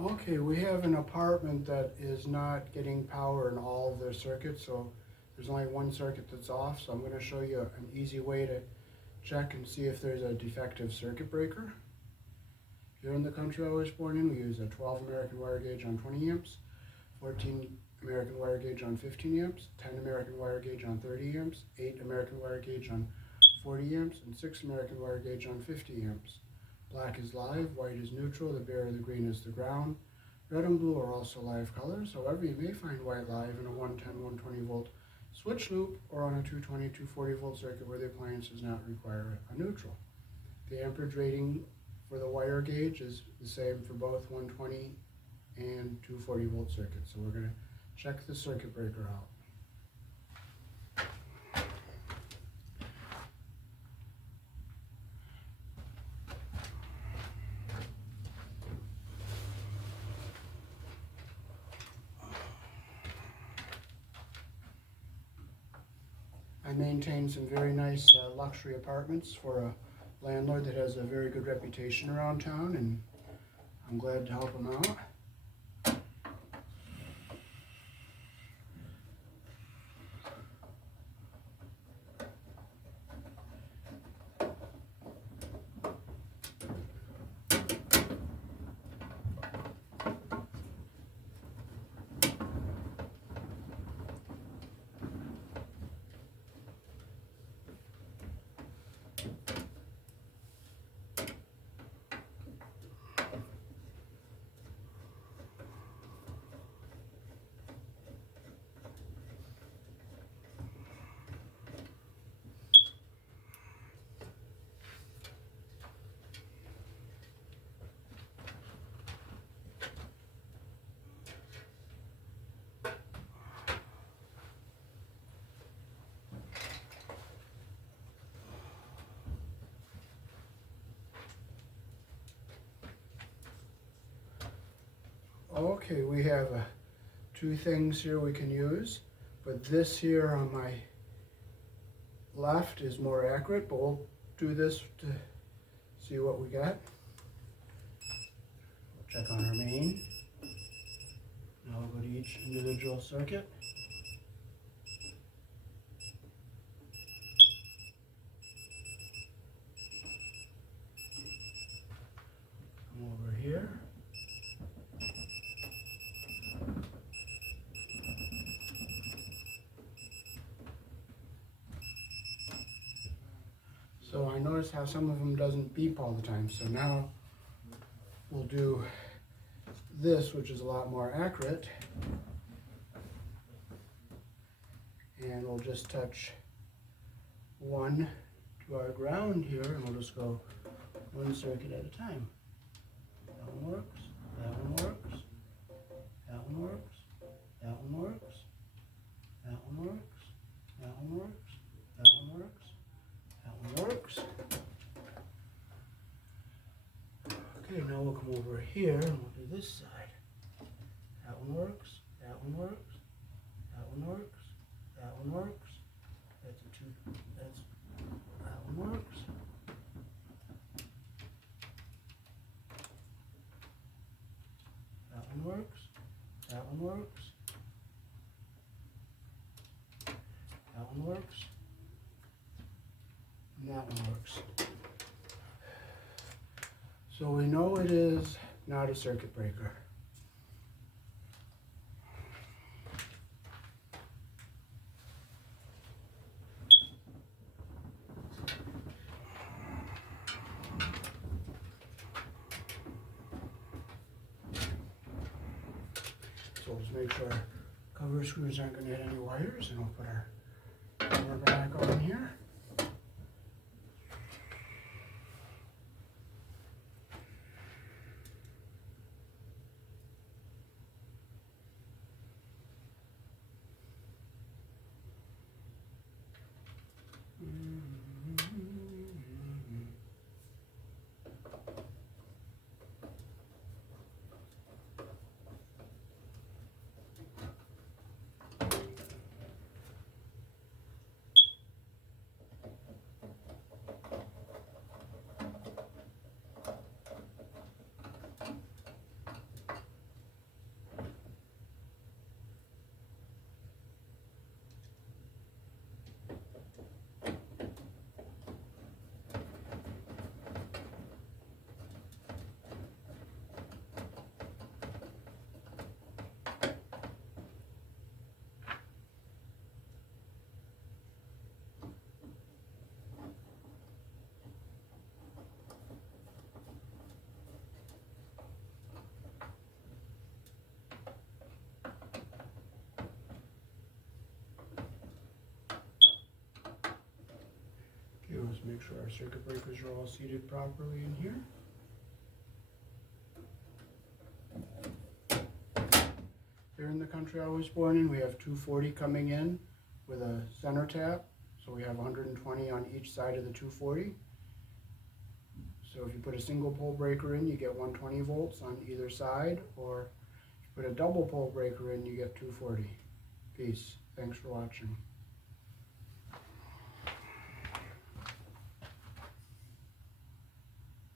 Okay, we have an apartment that is not getting power in all of their circuits, so there's only one circuit that's off, so I'm going to show you an easy way to check and see if there's a defective circuit breaker. Here in the country I was born in, we use a 12 American wire gauge on 20 amps, 14 American wire gauge on 15 amps, 10 American wire gauge on 30 amps, 8 American wire gauge on 40 amps, and 6 American wire gauge on 50 amps. Black is live, white is neutral, the bare or the green is the ground. Red and blue are also live colors, however you may find white live in a 110, 120 volt switch loop or on a 220, 240 volt circuit where the appliance does not require a neutral. The amperage rating for the wire gauge is the same for both 120 and 240 volt circuits. So we're going to check the circuit breaker out. I maintain some very nice luxury apartments for a landlord that has a very good reputation around town, and I'm glad to help him out. Okay, we have two things here we can use, but this here on my left is more accurate, but we'll do this to see what we got. We'll check on our main. Now we'll go to each individual circuit. Come over here. So I notice how some of them doesn't beep all the time. So now we'll do this, which is a lot more accurate. And we'll just touch one to our ground here, and we'll just go one circuit at a time. That one works, that one works, that one works, that one works, that one works, that one works, that one works. That one works. Okay, now we'll come over here and we'll do this side. That one works, that one works, that one works, that one works. That's a two, that one works. That one works, that one works. That one works. And that one works. So we know it is not a circuit breaker. So let's make sure our cover screws aren't going to hit any wires, and we'll put our cover back on here. Let's make sure our circuit breakers are all seated properly in here. Here in the country I was born in, we have 240 coming in with a center tap. So we have 120 on each side of the 240. So if you put a single pole breaker in, you get 120 volts on either side, or if you put a double pole breaker in, you get 240. Peace. Thanks for watching.